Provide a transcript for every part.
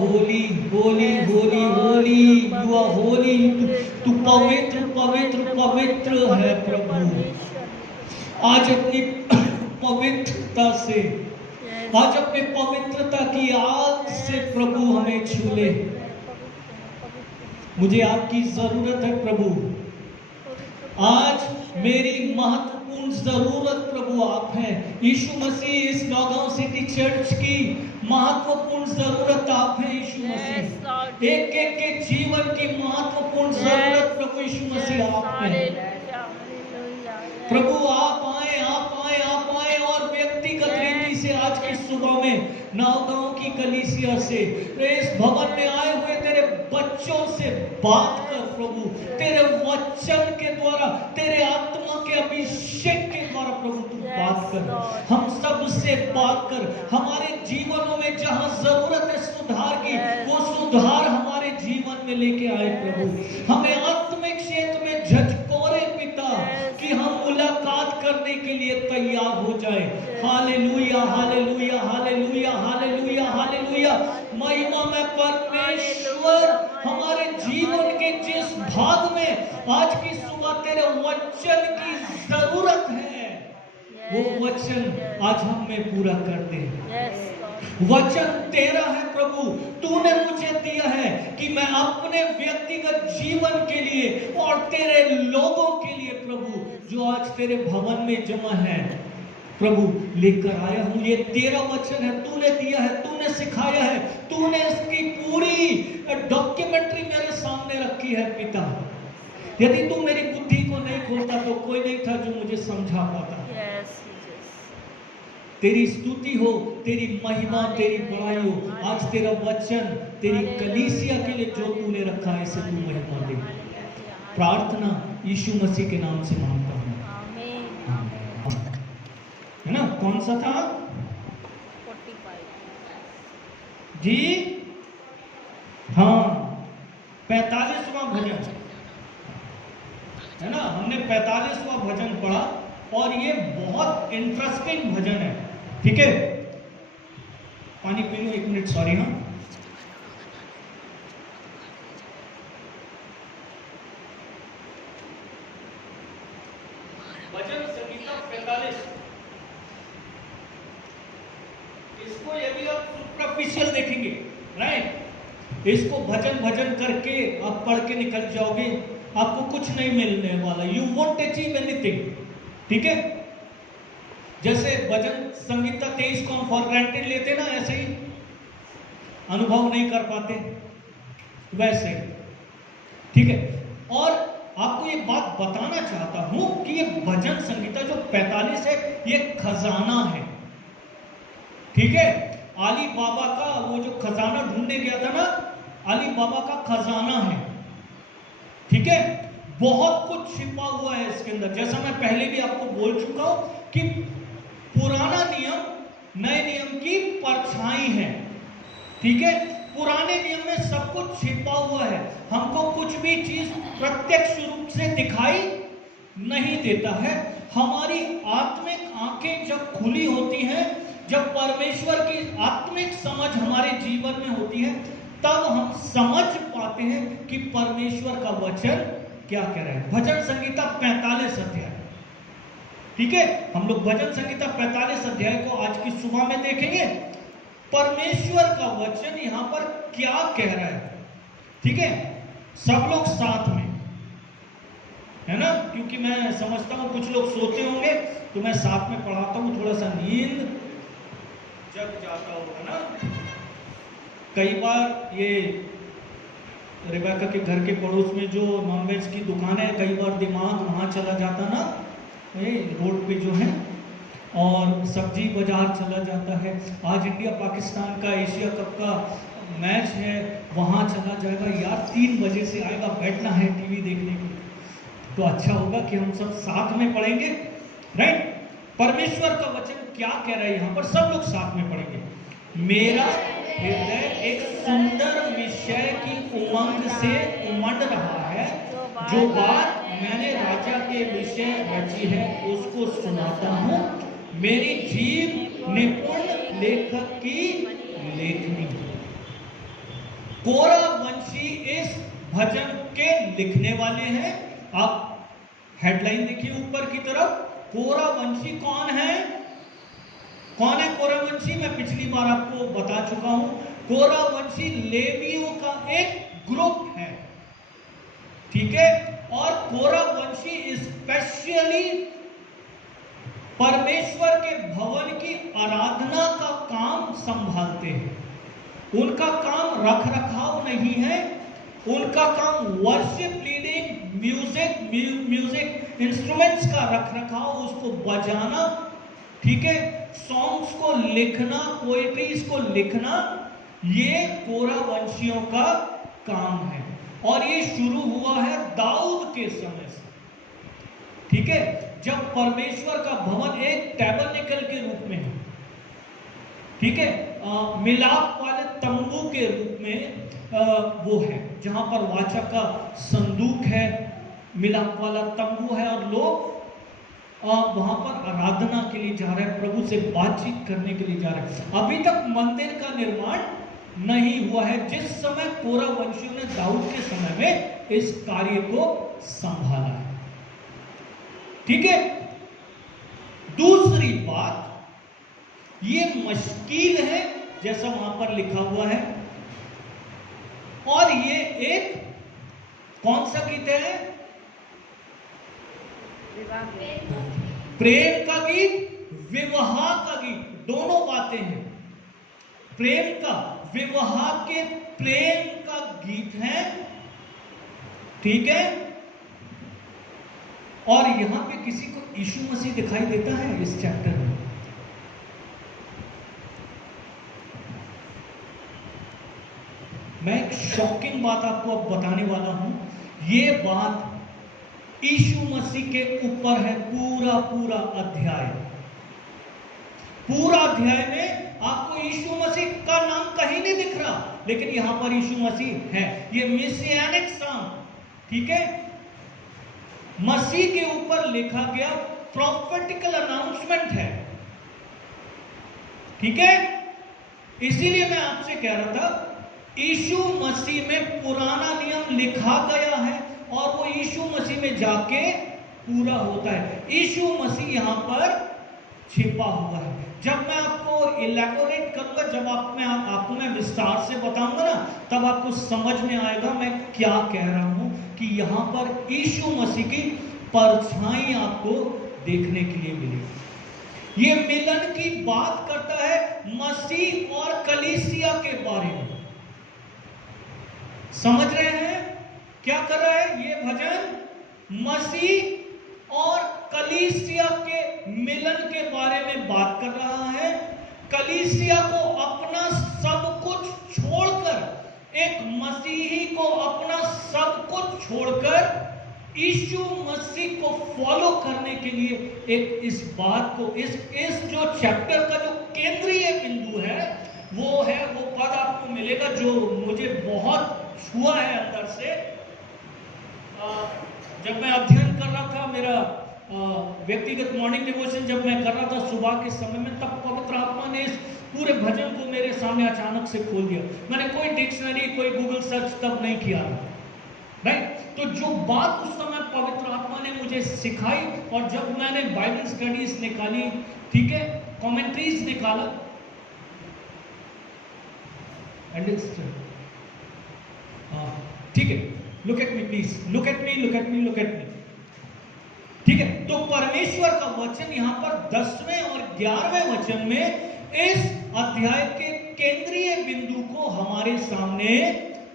Holi holy holy holy, you are holy. तू पवित्र पवित्र पवित्र है प्रभु। आज अपनी पवित्रता से, आज अपनी पवित्रता की आग से प्रभु हमें छू ले। मुझे आपकी जरूरत है प्रभु। आज मेरी महत्वपूर्ण जरूरत प्रभु आप हैं। यीशु मसीह, इस नौगांव सिटी चर्च की महत्वपूर्ण जरूरत आप हैं यीशु मसीह। एक एक के जीवन की महत्वपूर्ण जरूरत प्रभु यीशु मसीह आप हैं। प्रभु आप आए, आप आए, आप आए और व्यक्तिगत रीति से आज की सुबह में नौगांव की कलीसिया से, इस भवन में आए हुए तेरे बच्चों से बात कर प्रभु। तेरे वचन के द्वारा, तेरे आत्मा के अभिषेक के द्वारा प्रभु तू बात कर, हम सब से बात कर। हमारे जीवनों में जहां जरूरत है सुधार की, वो सुधार हमारे जीवन में लेके आए प्रभु। हमें आत्मिक क्षेत्र में झटकोरे पिता कि हम मुलाकात करने के लिए तैयार हो जाए। Hallelujah hallelujah hallelujah hallelujah hallelujah. महिमा में परमेश्वर हमारे जीवन के जिस भाग में आज की सुबह तेरे वचन की जरूरत है, वो वचन आज हम में पूरा कर दे। वचन तेरा है प्रभु, तूने मुझे दिया है कि मैं अपने व्यक्तिगत जीवन के लिए और तेरे लोगों के लिए प्रभु जो आज तेरे भवन में जमा है प्रभु लेकर आया हूं। ये तेरा वचन है, तूने दिया है, तूने सिखाया है, तूने इसकी पूरी डॉक्यूमेंट्री मेरे सामने रखी है पिता। यदि तू मेरी बुद्धि को नहीं खोलता तो कोई नहीं था जो मुझे समझा पाता। तेरी स्तुति हो, तेरी महिमा, तेरी बड़ाई हो। आज तेरा वचन तेरी कलीसिया के लिए जो तूने रखा है इसे तू महिमा दे। प्रार्थना यीशु मसीह के नाम से मांगता हूं, है ना। कौन सा था 45 जी? हाँ, 45वां भजन है ना। हमने 45वां भजन पढ़ा और ये बहुत इंटरेस्टिंग भजन है। ठीक है, पानी पी लो 1 मिनट, सॉरी। हाँ, भजन संगीता 45, इसको यदि आप सुपरफिशियल देखेंगे, राइट, इसको भजन भजन करके आप पढ़ के निकल जाओगे, आपको कुछ नहीं मिलने वाला। You won't achieve anything. ठीक है, जैसे भजन संगीता 23 को हम फॉर ग्रांटेड लेते ना, ऐसे ही अनुभव नहीं कर पाते वैसे। ठीक है, और आपको ये बात बताना चाहता हूं कि ये भजन संगीता जो 45 है ये खजाना है। ठीक है, अली बाबा का वो जो खजाना ढूंढने गया था ना, अली बाबा का खजाना है। ठीक है, बहुत कुछ छिपा हुआ है इसके अंदर। जैसा मैं पहले भी आपको बोल चुका हूं कि पुराना नियम नए नियम की परछाई है। ठीक है, पुराने नियम में सब कुछ छिपा हुआ है, हमको कुछ भी चीज प्रत्यक्ष रूप से दिखाई नहीं देता है। हमारी आत्मिक आंखें जब खुली होती हैं, जब परमेश्वर की आत्मिक समझ हमारे जीवन में होती है, तब हम समझ पाते हैं कि परमेश्वर का वचन क्या कह रहा है। भजन संगीता 45 अध्याय। ठीक है, हम लोग भजन संगीता 45 अध्याय को आज की सुबह में देखेंगे। परमेश्वर का वचन यहां पर क्या कह रहा है। ठीक है, सब लोग साथ में, है ना, क्योंकि मैं समझता हूं कुछ लोग सोते होंगे तो मैं साथ में पढ़ाता हूं, थोड़ा सा नींद जग जाता होगा ना। कई बार ये रेबेका के घर के पड़ोस में जो नॉनवेज की दुकान है, कई बार दिमाग वहां चला जाता ना, रोड पे जो है, और सब्जी बाजार चला जाता है। आज इंडिया पाकिस्तान का एशिया कप का मैच है, वहां चला जाएगा। यार 3 बजे से आएगा, बैठना है टीवी देखने के, तो अच्छा होगा कि हम सब साथ में पढ़ेंगे, राइट। परमेश्वर का वचन क्या कह रहा है यहां पर, सब लोग साथ में पढ़ेंगे। मेरा हृदय एक सुंदर विषय की उमंग से उमड़ रहा है, जो बात मैंने राजा के विषय रची है उसको सुनाता हूं। मेरी जीभ निपुण लेखक की लेखनी। कोरा वंशी इस भजन के लिखने वाले हैं। आप हेडलाइन देखिए ऊपर की तरफ, कोरा वंशी कौन है? कौन है कोरा वंशी? मैं पिछली बार आपको बता चुका हूं। कोरा वंशी लेवियों का एक ग्रुप है, ठीक है। और कोरा वंशी स्पेशली परमेश्वर के भवन की आराधना का काम संभालते हैं। उनका काम रख रखाव नहीं है, उनका काम वर्शिप लीडिंग, म्यूजिक इंस्ट्रूमेंट्स का रख रखाव, उसको बजाना, ठीक है, सॉन्ग्स को लिखना, पोएट्रीज को लिखना, ये कोरा वंशियों का काम है। और ये शुरू हुआ है दाऊद के समय से, ठीक है, जब परमेश्वर का भवन एक टैबरनेकल के रूप में है, ठीक है, मिलाप वाले तंबू के रूप में वो है, जहां पर वाचा का संदूक है, मिलाप वाला तंबू है, और लोग वहां पर आराधना के लिए जा रहे हैं, प्रभु से बातचीत करने के लिए जा रहे हैं। अभी तक मंदिर का निर्माण नहीं हुआ है, जिस समय कोरा वंशियों ने दाऊद के समय में इस कार्य को संभाला है, ठीक है। दूसरी बात, ये मश्कील है जैसा वहां पर लिखा हुआ है, और ये एक कौन सा गीत है? प्रेम का गीत, विवाह का गीत, दोनों बातें हैं। प्रेम का, विवाह के प्रेम का गीत है, ठीक है। और यहां पे किसी को यीशु मसीह दिखाई देता है इस चैप्टर में? मैं एक शॉकिंग बात आपको अब बताने वाला हूं। ये बात यीशु मसीह के ऊपर है, पूरा पूरा अध्याय। पूरा अध्याय में आपको यीशु मसीह का नाम कहीं नहीं दिख रहा, लेकिन यहां पर यीशु मसीह है। ये मेसियानिक सॉन्ग, ठीक है, मसीह के ऊपर लिखा गया प्रॉफेटिकल अनाउंसमेंट है, ठीक है। इसीलिए मैं आपसे कह रहा था, यीशु मसीह में पुराना नियम लिखा गया है और वो यीशु मसीह में जाके पूरा होता है। यीशु मसीह यहां पर छिपा हुआ है। जब मैं आपको इलैबोरेट करूंगा, जब आपको मैं विस्तार से बताऊंगा ना, तब आपको समझ में आएगा मैं क्या कह रहा हूं, कि यहां पर यीशु मसीह की परछाई आपको देखने के लिए मिलेगी। ये मिलन की बात करता है मसीह और कलीसिया के बारे में। समझ रहे हैं क्या कर रहा है ये भजन? मसीह और कलीसिया के मिलन के बारे में बात कर रहा है। कलीसिया को अपना सब कुछ छोड़कर, एक मसीही को अपना सब कुछ छोड़कर यीशु मसीह को फॉलो करने के लिए एक इस बात को, इस जो चैप्टर का जो केंद्रीय बिंदु है, वो है, वो पद आपको मिलेगा जो मुझे बहुत छुआ है अंदर से। जब मैं अध्ययन कर रहा था, मेरा व्यक्तिगत मॉर्निंग डिवोशन जब मैं कर रहा था सुबह के समय में, तब पवित्र आत्मा ने इस पूरे भजन को मेरे सामने अचानक से खोल दिया। मैंने कोई डिक्शनरी, कोई गूगल सर्च तब नहीं किया, राइट। तो जो बात उस समय पवित्र आत्मा ने मुझे सिखाई, और जब मैंने बाइबल स्टडीज निकाली, ठीक है, कमेंट्रीज निकाला, ठीक है, look at me please, look at me, look at me, look at me, ठीक है। तो परमेश्वर का वचन यहां पर 10वें और 11वें वचन में इस अध्याय के केंद्रीय बिंदु को हमारे सामने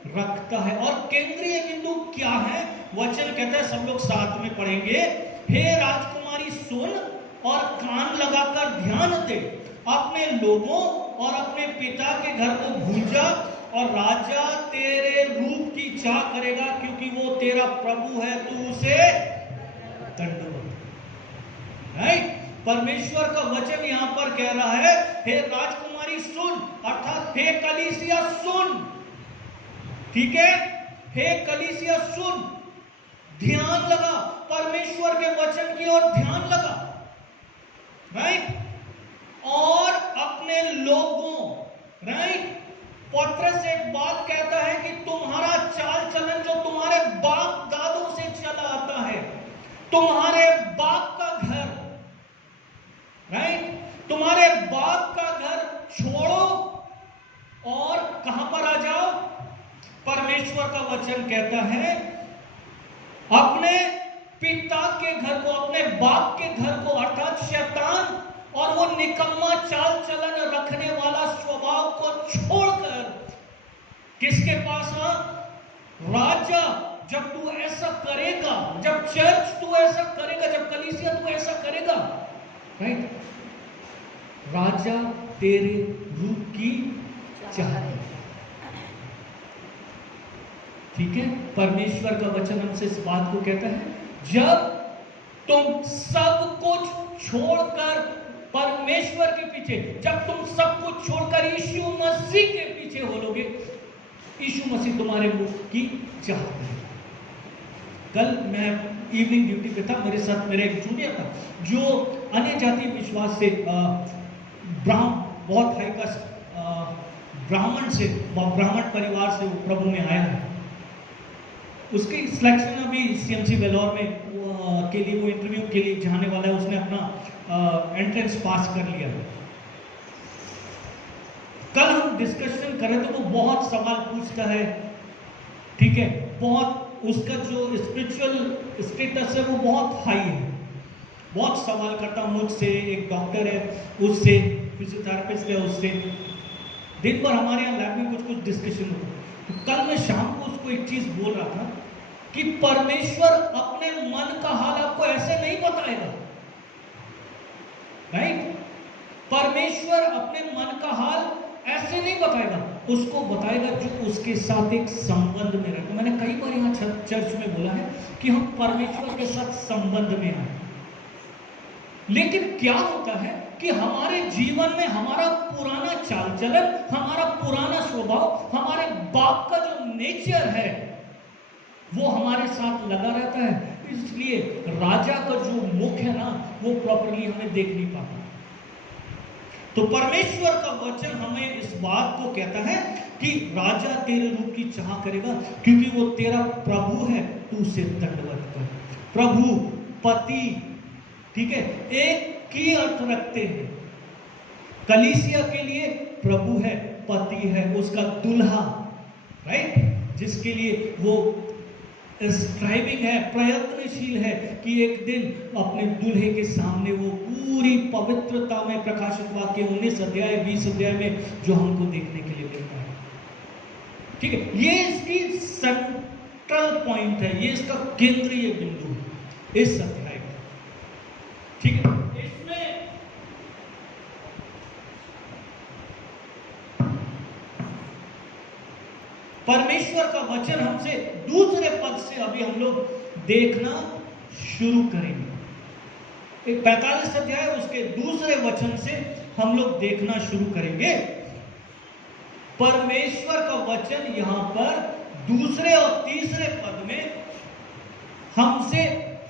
रखता है। और केंद्रीय बिंदु क्या है? वचन कहता है, सब लोग साथ में पढ़ेंगे, हे राजकुमारी सुन और कान लगाकर ध्यान दे, अपने लोगों और अपने पिता के घर को भूल जा, और राजा तेरे रूप की चाह करेगा, क्योंकि वो तेरा प्रभु है, तू उसे दंडवत। राइट? परमेश्वर का वचन यहां पर कह रहा है, हे राजकुमारी सुन, अर्थात हे कलीसिया सुन, ठीक है, हे कलीसिया सुन, ध्यान लगा, परमेश्वर के वचन की ओर ध्यान लगा, राइट, और अपने लोगों, राइट, पतरस एक बात कहता है कि तुम्हारा चाल चलन जो तुम्हारे बाप दादों से चला आता है, तुम्हारे बाप का घर, राइट, तुम्हारे बाप का घर छोड़ो और कहां पर आ जाओ। परमेश्वर का वचन कहता है अपने पिता के घर को, अपने बाप के घर को, अर्थात शैतान और वो निकम्मा चाल चलन रखने वाला स्वभाव को छोड़कर किसके पास आ? राजा। जब तू ऐसा करेगा, जब चर्च तू ऐसा करेगा, जब कलीसिया तू ऐसा करेगा, राइट, राजा तेरे रूप की चाहे। ठीक है, परमेश्वर का वचन हमसे इस बात को कहता है, जब तुम सब कुछ छोड़कर परमेश्वर के पीछे, जब तुम सब कुछ छोड़कर यीशु मसीह के पीछे हो लोगे, यीशु मसीह तुम्हारे मुख की चाहते हैं। कल मैं इवनिंग ड्यूटी पे था, मेरे साथ मेरा एक जूनियर था जो अन्य जाति विश्वास से बहुत हाई कास्ट ब्राह्मण से, ब्राह्मण परिवार से वो प्रभु में आया है। उसकी सिलेक्शन अभी सीएमसी वेलोर में के लिए वो इंटरव्यू के लिए जाने वाला है। उसने अपना एंट्रेंस पास कर लिया। कल हम डिस्कशन कर रहे थे, वो बहुत सवाल पूछता है, ठीक है, बहुत उसका जो स्पिरिचुअल स्टेटस है वो बहुत हाई है, बहुत सवाल करता मुझसे, एक डॉक्टर है उससे, फिजियोथेरेपिस्ट है उससे, दिन भर हमारे यहाँ लैब में कुछ डिस्कशन होता। तो कल मैं शाम को उसको एक चीज बोल रहा था कि परमेश्वर अपने मन का हाल आपको ऐसे नहीं बताएगा, राइट, परमेश्वर अपने मन का हाल ऐसे नहीं बताएगा, उसको बताएगा जो उसके साथ एक संबंध में रहता। मैंने कई बार यहाँ चर्च में बोला है कि हम परमेश्वर के साथ संबंध में आए, लेकिन क्या होता है कि हमारे जीवन में हमारा पुराना चाल चलन, हमारा पुराना स्वभाव, हमारे बाप का जो नेचर है वो हमारे साथ लगा रहता है, इसलिए राजा का जो मुख है ना वो प्रॉपर्ली हमें देख नहीं पाता। तो परमेश्वर का वचन हमें इस बात को कहता है कि राजा तेरे रूप की चाह करेगा, क्योंकि वो तेरा प्रभु है, तू उसे दंडवत कर। प्रभु, पति, ठीक है, एक की अर्थ रखते हैं। कलीसिया के लिए प्रभु है, पति है, उसका दुल्हा, राइट, जिसके लिए वो स्ट्राइविंग है, प्रयत्नशील है कि एक दिन अपने दूल्हे के सामने वो पूरी पवित्रता में, प्रकाशित वाक्य 19 अध्याय 20 अध्याय में जो हमको देखने के लिए मिलता है। ठीक है, ये इसकी सेंट्रल पॉइंट है, ये इसका केंद्रीय बिंदु है इस अध्याय का। ठीक है, इसमें परमेश्वर का वचन हमसे दूसरे पद से अभी हम लोग देखना शुरू करेंगे। एक 45 अध्याय उसके दूसरे वचन से हम लोग देखना शुरू करेंगे। परमेश्वर का वचन यहां पर दूसरे और तीसरे पद में हमसे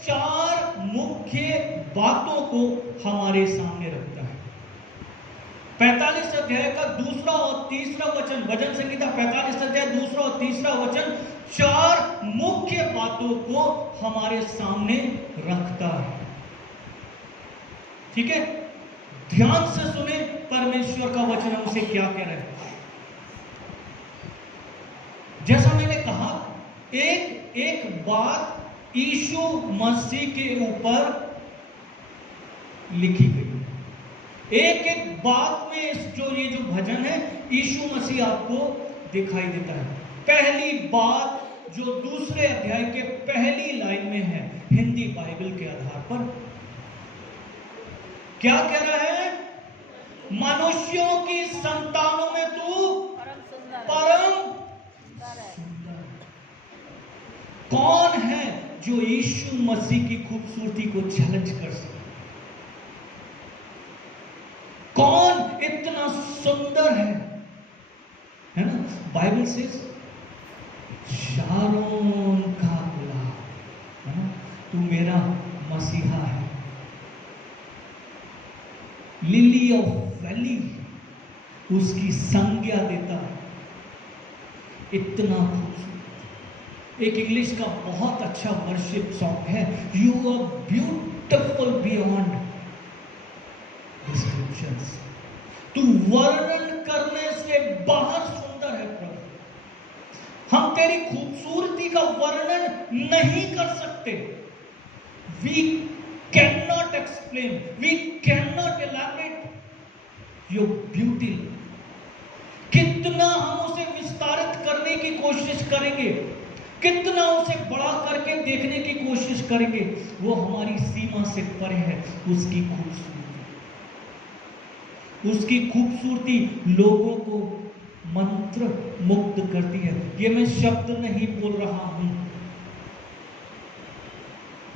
4 मुख्य बातों को हमारे सामने रखता है। 45 अध्याय का दूसरा और तीसरा वचन, भजन संहिता 45 अध्याय दूसरा और तीसरा वचन 4 मुख्य बातों को हमारे सामने रखता है। ठीक है, ध्यान से सुने परमेश्वर का वचन हमसे क्या कह रहा है। जैसा मैंने कहा, एक एक बात यीशु मसीह के ऊपर लिखी गई, एक एक बात में जो ये जो भजन है यीशु मसीह आपको दिखाई देता है। पहली बात जो दूसरे अध्याय के पहली लाइन में है, हिंदी बाइबल के आधार पर क्या कह रहा है? मनुष्यों की संतानों में तू परम सुंदर। कौन है जो यीशु मसीह की खूबसूरती को चैलेंज कर सकता? कौन इतना सुंदर है ना? बाइबल से शारोन का गुलाब, है ना, तू मेरा मसीहा है। लिली ऑफ वैली उसकी संज्ञा देता है। इतना खूबसूरत। एक इंग्लिश का बहुत अच्छा वर्शिप सॉन्ग है, you are beautiful beyond descriptions. तू वर्णन करने से बाहर सुंदर है प्रभु। हम तेरी खूबसूरती का वर्णन नहीं कर सकते। We can not explain, we can not elaborate your beauty. कितना हम उसे विस्तारित करने की कोशिश करेंगे, कितना उसे बड़ा करके देखने की कोशिश करेंगे, वो हमारी सीमा से परे है। उसकी खूबसूरती लोगों को मंत्र मुग्ध करती है। ये मैं शब्द नहीं बोल रहा हूं,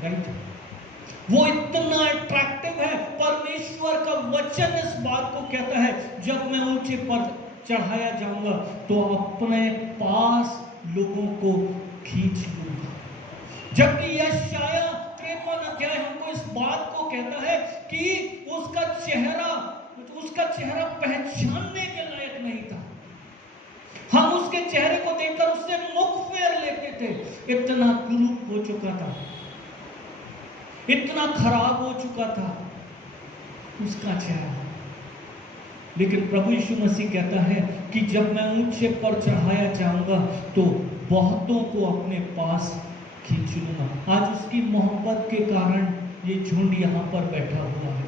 राइट? वो इतना अट्रैक्टिव है। परमेश्वर का वचन इस बात को कहता है, जब मैं ऊंचे पर चढ़ाया जाऊंगा तो अपने पास लोगों को खींच लूंगा। जबकि यशाया 53 अध्याय हमको इस बात को कहता है कि उसका चेहरा पहचानने के लायक नहीं था। हम उसके चेहरे को देखकर उससे मुख फेर लेते थे। इतना कुरूप हो चुका था, इतना खराब हो चुका था उसका चेहरा। लेकिन प्रभु यीशु मसीह कहता है कि जब मैं ऊंचे पर चढ़ाया जाऊंगा तो बहुतों को अपने पास खींच लूंगा। आज उसकी मोहब्बत के कारण ये झुंड यहां पर बैठा हुआ है।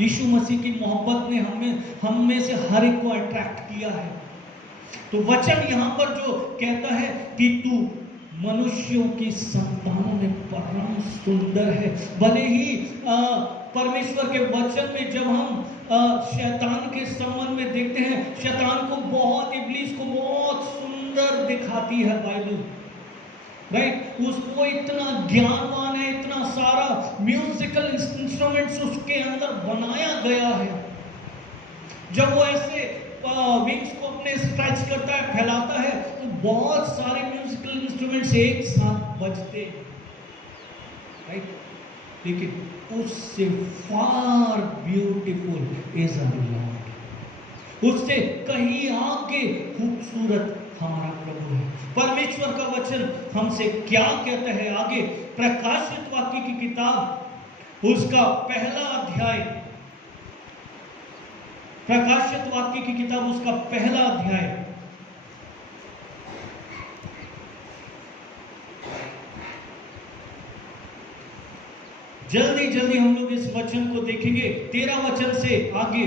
यीशु मसीह की मोहब्बत ने हम में से हर एक को अट्रैक्ट किया है। तो वचन यहां पर जो कहता है कि तू मनुष्यों की संतानों में परम सुंदर है। भले ही परमेश्वर के वचन में जब हम शैतान के संबंध में देखते हैं, शैतान को इब्लीस को बहुत सुंदर दिखाती है बाइबल, राइट? उसको इतना ज्ञानवान है, इतना सारा म्यूजिकल इंस्ट्रूमेंट्स उसके अंदर बनाया गया है। जब वो ऐसे विंग्स को अपने स्ट्रेच करता है, फैलाता है, तो बहुत सारे म्यूजिकल इंस्ट्रूमेंट्स एक साथ बजते हैं, राइट? लेकिन उससे फार ब्यूटीफुल इज आवर लॉर्ड। उससे कहीं आगे खूबसूरत हमारा प्रभु है। परमेश्वर का वचन हमसे क्या कहता है आगे? प्रकाशित वाक्य की किताब उसका पहला अध्याय, प्रकाशित वाक्य की किताब उसका पहला अध्याय जल्दी हम लोग इस वचन को देखेंगे। 13 वचन से आगे,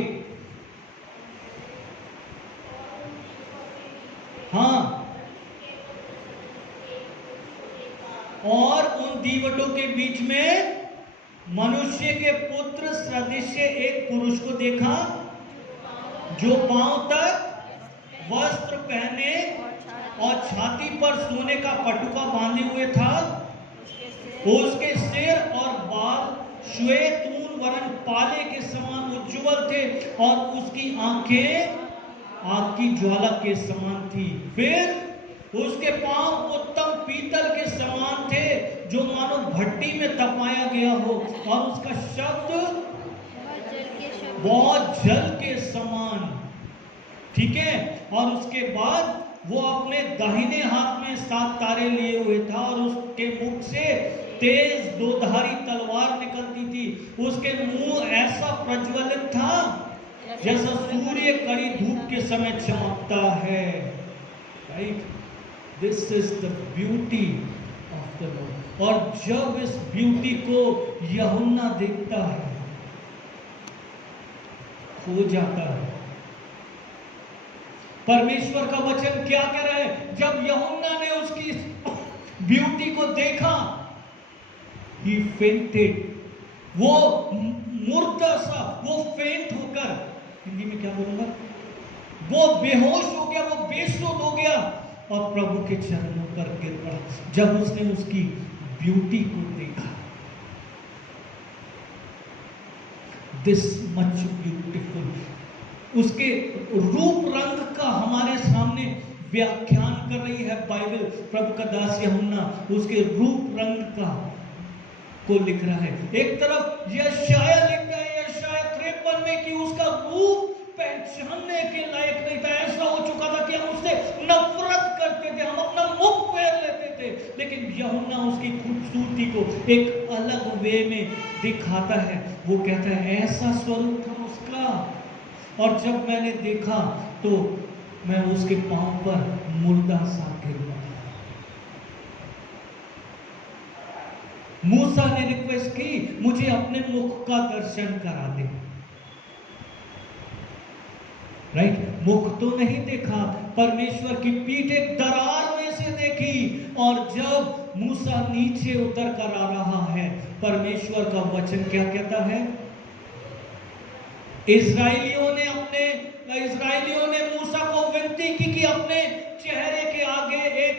हाँ, और उन दीवटों के बीच में मनुष्य के पुत्र सदृश एक पुरुष को देखा, जो पांव तक वस्त्र पहने और छाती पर सोने का पटुका बांधे हुए था। उसके सिर और बाल श्वेत ऊन वरन पाले के समान उज्ज्वल थे और उसकी आंखें आग की ज्वाला के समान थी। फिर उसके पांव उत्तम पीतल के समान थे, जो मानो भट्टी में तपाया गया हो, और उसका शब्द बहुत जल के समान। ठीक है? और उसके बाद वो अपने दाहिने हाथ में 7 तारे लिए हुए था, और उसके मुख से तेज दोधारी तलवार निकलती थी। उसके मुंह ऐसा प्रज्वलित था जैसा सूर्य कड़ी धूप के समय चमकता है। Right? This is the beauty of the Lord. और जब इस ब्यूटी को यूहन्ना देखता है, खो जाता है। परमेश्वर का वचन क्या कह रहा है? जब यूहन्ना ने उसकी ब्यूटी को देखा, he fainted, वो मुर्दा सा, वो फेंट होकर, हिंदी में क्या बोलूंगा, वो बेहोश हो गया, वो बेसुध हो गया और प्रभु के चरणों पर गिर पड़ा जब उसने उसकी ब्यूटी को देखा। This much beautiful. उसके रूप रंग का हमारे सामने व्याख्यान कर रही है बाइबल। प्रभु का दास यूहन्ना उसके रूप रंग का को लिख रहा है। एक तरफ यशाया लिखता है, यशाया 53 में, कि उसका रूप पहचानने के लायक नहीं था। ऐसा हो चुका था कि हम उससे नफरत करते थे, हम अपना मुख फेर लेते थे। लेकिन यूहन्ना उसकी खूबसूरती को एक अलग वे में दिखाता है। वो कहता है ऐसा स्वरूप था उसका, और जब मैंने देखा तो मैं उसके पांव पर मुर्दा सा गिर पड़ा। मूसा ने रिक्वेस्ट की, मुझे अपने मुख का दर्शन करा दे। राइट, मुख तो नहीं देखा, परमेश्वर की पीठ एक दरार में से देखी। और जब मूसा नीचे उतर कर आ रहा है, परमेश्वर का वचन क्या कहता है? इस्राएलियों ने मूसा को विनती की कि अपने चेहरे के आगे एक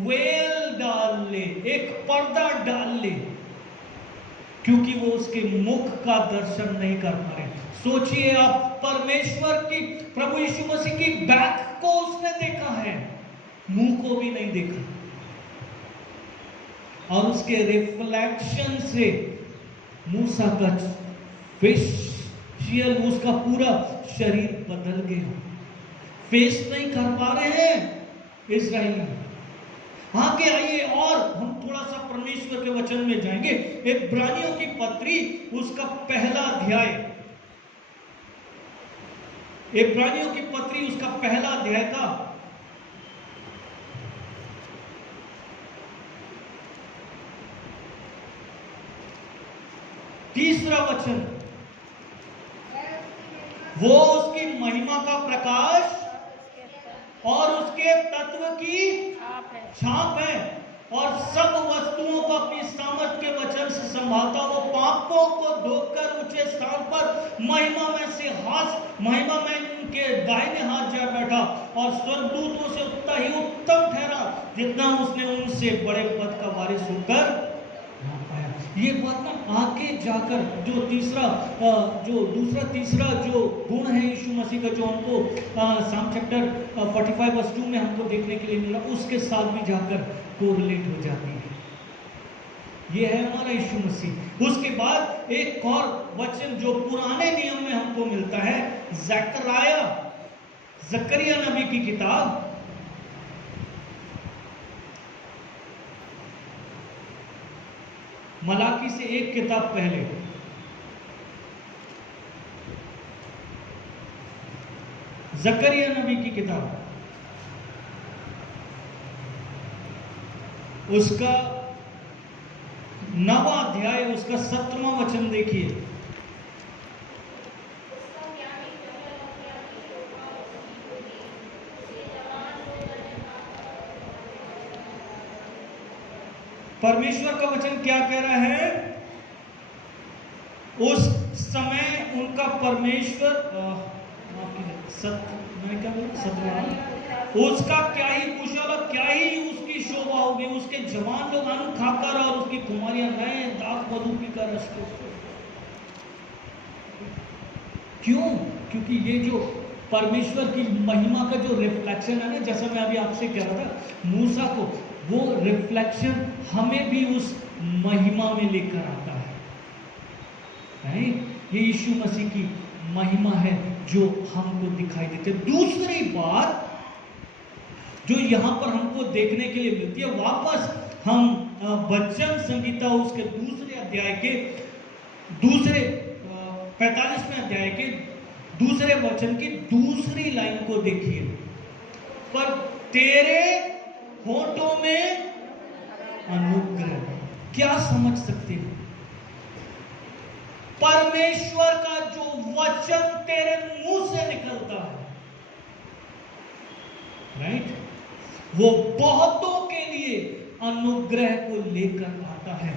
वेल डाल ले, एक पर्दा डाल ले, क्योंकि वो उसके मुख का दर्शन नहीं कर पा रहे। सोचिए आप, परमेश्वर की, प्रभु यीशु मसीह की बैक को उसने देखा है, मुंह को भी नहीं देखा। और उसके रिफ्लेक्शन से मूसा का फेशियल, उसका पूरा शरीर बदल गया। फेस नहीं कर पा रहे हैं इस्राएली। आगे आइए और हम थोड़ा सा परमेश्वर के वचन में जाएंगे। इब्रानियों की पत्री उसका पहला अध्याय, इब्रानियों की पत्री उसका पहला अध्याय का 30वां वचन। वो उसकी महिमा का प्रकाश और उसके तत्व की छाप है, और सब वस्तुओं को अपनी सामर्थ के वचन से संभालता। वो पापों को धोकर ऊंचे स्थान पर महिमा में उनके दाहिने हाथ जा बैठा, और स्वर्गदूतों से उतना ही उत्तम ठहरा जितना उसने उनसे बड़े पद का वारिस होकर पाया। ये बात ना आगे जाकर जो दूसरा तीसरा जो गुण है यीशु मसीह का, जो हमको साम चैप्टर 45 वर्स 2 में हमको देखने के लिए मिला, उसके साथ भी जाकर कोरिलेट हो जाती है। ये है हमारा यीशु मसीह। उसके बाद एक और वचन जो पुराने नियम में हमको मिलता है, जकरिया नबी की किताब, मलाकी से एक किताब पहले, जकरिया नबी की किताब, उसका 9वां अध्याय, उसका 17वां वचन देखिए। परमेश्वर का वचन क्या कह रहा है? उस समय उनका परमेश्वर, उसका क्या ही कुशल और क्या ही उसकी शोभा होगी। उसके जवान लोग अन्न खाकर और उसकी कुमारियां नए दाख मधु पीकर रचते। क्यों? क्योंकि ये जो परमेश्वर की महिमा का जो रिफ्लेक्शन है ना, जैसा मैं अभी आपसे कह रहा था मूसा को, वो रिफ्लेक्शन हमें भी उस महिमा में लेकर आता है। ये यीशु मसीह की महिमा है जो हमको दिखाई देती है। दूसरी बात जो यहां पर हमको देखने के लिए मिलती है, वापस हम भजन संगीता उसके दूसरे अध्याय के 45वें अध्याय के दूसरे वचन की दूसरी लाइन को देखिए। पर तेरे होठों में अनुग्रह। क्या समझ सकते हैं? परमेश्वर का जो वचन तेरे मुंह से निकलता है, राइट, वो बहुतों के लिए अनुग्रह को लेकर आता है।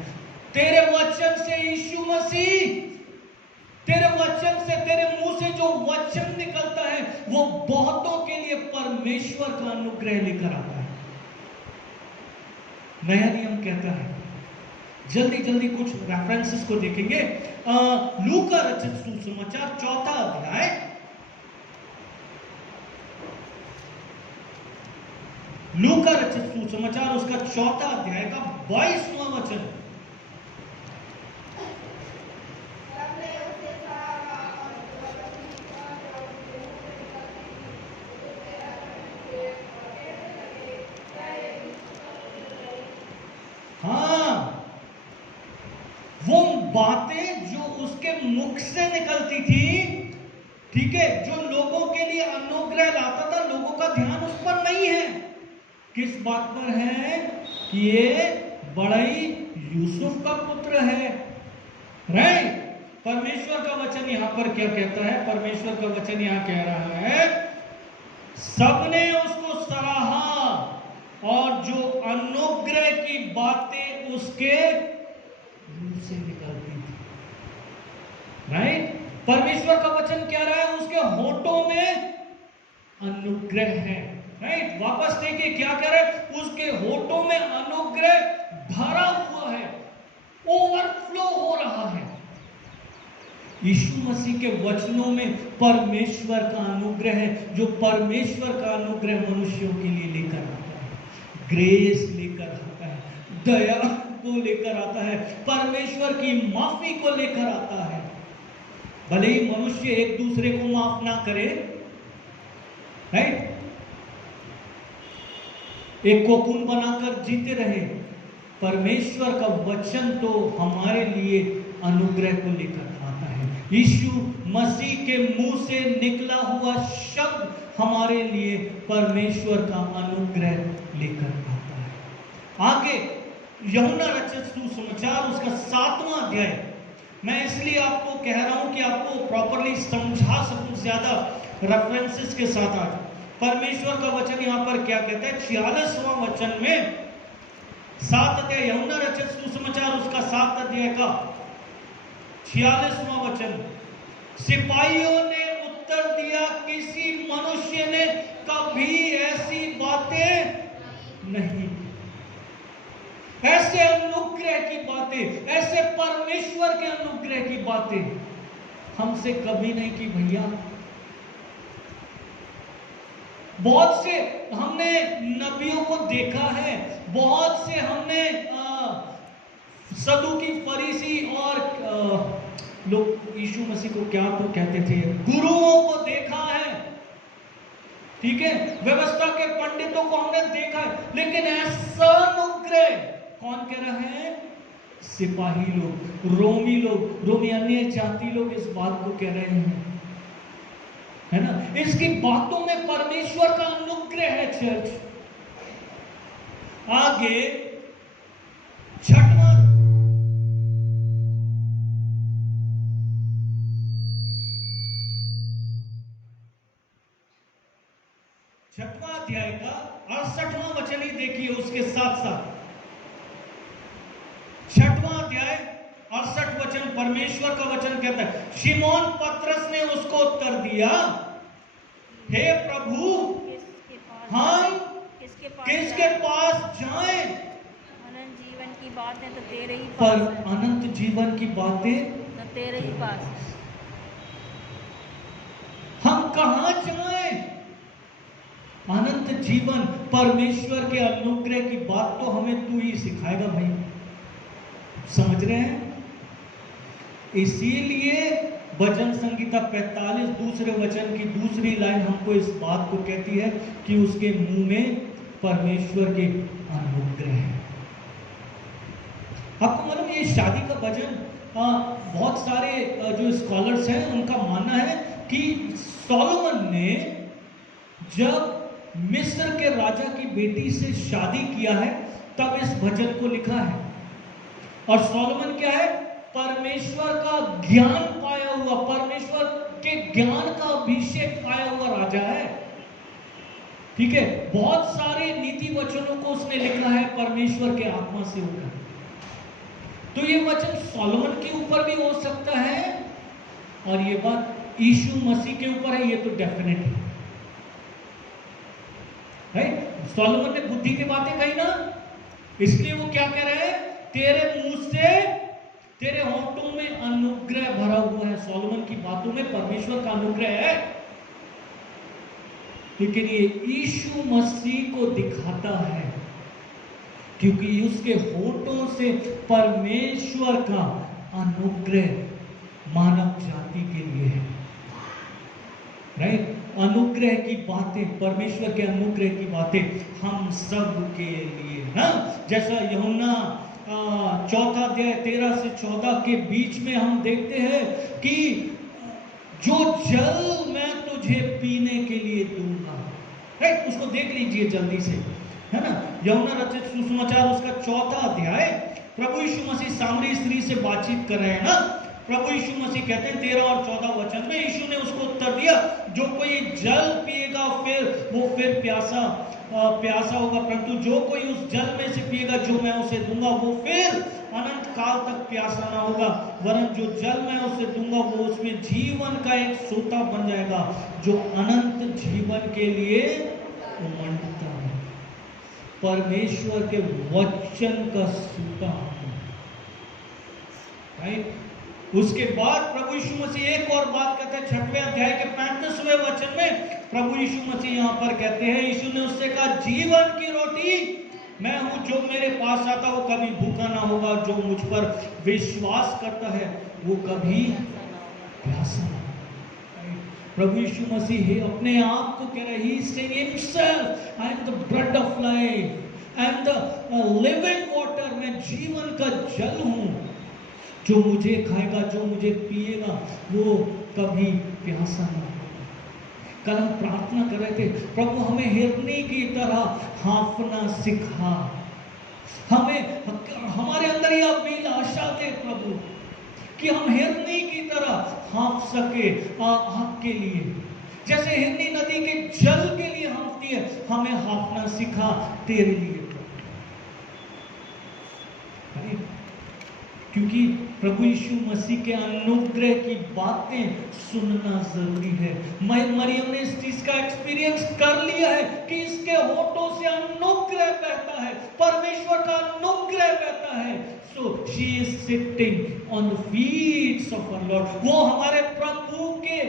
तेरे वचन से यीशु मसीह, तेरे वचन से, तेरे मुंह से जो वचन निकलता है वो बहुतों के लिए परमेश्वर का अनुग्रह लेकर आता है। नया नियम कहता है, जल्दी जल्दी कुछ रेफरेंसेस को देखेंगे। लूका रचित सुसमाचार 4था अध्याय, लूका रचित सुसमाचार उसका 4था अध्याय का 22वां वचन। मुख से निकलती थी, ठीक है, जो लोगों के लिए अनुग्रह लाता था, लोगों का ध्यान उस पर नहीं है। किस बात पर है कि ये बड़ई यूसुफ का पुत्र है, राइट। परमेश्वर का वचन यहां पर क्या कहता है? परमेश्वर का वचन यहां कह रहा है, सबने उसको सराहा और जो अनुग्रह की बातें उसके मुंह से निकलती थी, राइट। परमेश्वर का वचन कह रहा है उसके होठों में अनुग्रह है, राइट। वापस देखिए क्या कह रहा है, उसके होठों में अनुग्रह भरा हुआ है, ओवरफ्लो हो रहा है। यीशु मसीह के वचनों में परमेश्वर का अनुग्रह है, जो परमेश्वर का अनुग्रह मनुष्यों के लिए लेकर आता है, ग्रेस लेकर आता है, दया को लेकर आता है, परमेश्वर की माफी को लेकर आता है। भले ही मनुष्य एक दूसरे को माफ ना करे, राइट, एक कोकून बनाकर जीते रहे, परमेश्वर का वचन तो हमारे लिए अनुग्रह को लेकर आता है। यीशु मसीह के मुंह से निकला हुआ शब्द हमारे लिए परमेश्वर का अनुग्रह लेकर आता है। आगे यूहन्ना रचित सुसमाचार उसका 7वां अध्याय, मैं इसलिए आपको कह रहा हूं कि आपको प्रॉपरली समझा सकूं, ज्यादा रेफरेंसेस के साथ। आज परमेश्वर का वचन यहां पर क्या कहता है? 46वां वचन में, 7 अध्याय यूहन्ना रचित सुसमाचार उसका 7 अध्याय का 46वां वचन, सिपाहियों ने उत्तर दिया, किसी मनुष्य ने कभी ऐसी बातें नहीं, ऐसे अनुग्रह की बातें, ऐसे परमेश्वर के अनुग्रह की बातें हमसे कभी नहीं की भैया। बहुत से हमने नबियों को देखा है, बहुत से हमने सदूकी, फरीसी और लोग यीशु मसीह को क्या तो कहते थे, गुरुओं को देखा है, ठीक है, व्यवस्था के पंडितों को हमने देखा है, लेकिन ऐसा अनुग्रह कौन कह रहा है? सिपाही लोग, रोमी लोग, रोमी अन्य जाति लोग इस बात को कह रहे हैं, है ना। इसकी बातों में परमेश्वर का अनुग्रह है चर्च। आगे 6वां अध्याय का 68वां वचन ही देखिए, उसके साथ साथ 6वां अध्याय 68 वचन, परमेश्वर का वचन कहता है, शिमोन पतरस ने उसको उत्तर दिया, हे प्रभु, हम किसके पास जाएं? अनंत जीवन की बातें तो तेरे ही पर पास है। अनंत जीवन की बातें तो तेरे ही पास है। हम कहां जाएं? अनंत जीवन, परमेश्वर के अनुग्रह की बात तो हमें तू ही सिखाएगा भाई, समझ रहे हैं? इसीलिए भजन संगीता 45 दूसरे वचन की दूसरी लाइन हमको इस बात को कहती है कि उसके मुंह में परमेश्वर के अनुग्रह है। आपको मालूम ये शादी का भजन, बहुत सारे जो स्कॉलर्स हैं उनका मानना है कि सोलोमन ने जब मिस्र के राजा की बेटी से शादी किया है तब इस भजन को लिखा है। और सोलोमन क्या है? परमेश्वर का ज्ञान पाया हुआ, परमेश्वर के ज्ञान का अभिषेक पाया हुआ राजा है, ठीक है। बहुत सारे नीति वचनों को उसने लिखा है परमेश्वर के आत्मा से होकर। तो ये वचन सोलोमन के ऊपर भी हो सकता है और ये बात यीशु मसीह के ऊपर है, ये तो डेफिनेट है, राइट। सोलोमन ने बुद्धि की बातें कही ना, इसलिए वो क्या कह रहे हैं? तेरे मुंह से, तेरे होठों में अनुग्रह भरा हुआ है। सोलोमन की बातों में परमेश्वर का अनुग्रह है, लेकिन ये यीशु मसीह को दिखाता है क्योंकि उसके होठों से परमेश्वर का अनुग्रह मानव जाति के लिए है। राइट? अनुग्रह की बातें, परमेश्वर के अनुग्रह की बातें हम सब के लिए, हाँ, जैसा यूहन्ना 4:13 से 14 के बीच में हम देखते हैं कि जो जल मैं तुझे पीने के लिए दूंगा, राइट? उसको देख लीजिए जल्दी से, है ना? यूहन्ना रचित सुसमाचार उसका 4 अध्याय, प्रभु यीशु मसीह सामरी स्त्री से बातचीत कर रहे हैं ना। प्रभु यीशु मसीह कहते हैं 13 और 14 वचन में, यीशु ने उसको उत्तर दिया, जो कोई जल पिएगा फिर प्यासा होगा, परंतु जो कोई उस जल में से पिएगा जो मैं उसे दूंगा वो फिर अनंत काल तक प्यासा ना होगा, वरन जो जल मैं उसे दूंगा वो उसमें जीवन का एक सोता बन जाएगा जो अनंत जीवन के लिए उमड़ता है। परमेश्वर के वचन का सोता, राइट? उसके बाद प्रभु यीशु मसीह एक और बात कहते हैं 6वें अध्याय के 35वें वचन में। प्रभु यीशु मसीह यहाँ पर कहते हैं, यीशु ने उससे कहा, जीवन की रोटी मैं हूं, जो मेरे पास आता वो कभी भूखा ना होगा, जो मुझ पर विश्वास करता है वो कभी प्यासा ना होगा। प्रभु यीशु मसीह अपने आप को कह रहे, he is saying himself, I am the bread of life, I am the living water, मैं जीवन का जल हूं, जो मुझे खाएगा, जो मुझे पिएगा वो कभी प्यासा ना होगा। कल हम प्रार्थना कर रहे थे, प्रभु हमें हिरनी की तरह हाँफना सिखा, हमें हमारे अंदर यह अभिलाषा दे प्रभु कि हम हिरनी की तरह हाँफ सके आपके लिए, जैसे हिरनी नदी के जल के लिए हाँफती है, हमें हाँफना सिखा तेरे लिए। क्योंकि प्रभु यीशु मसीह के अनुग्रह की बातें सुनना जरूरी है। मरियम ने इस चीज का एक्सपीरियंस कर लिया है कि इसके होठों से अनुग्रह बहता है, परमेश्वर का अनुग्रह बहता है। So she is sitting on the feets of our lord, वो हमारे प्रभु के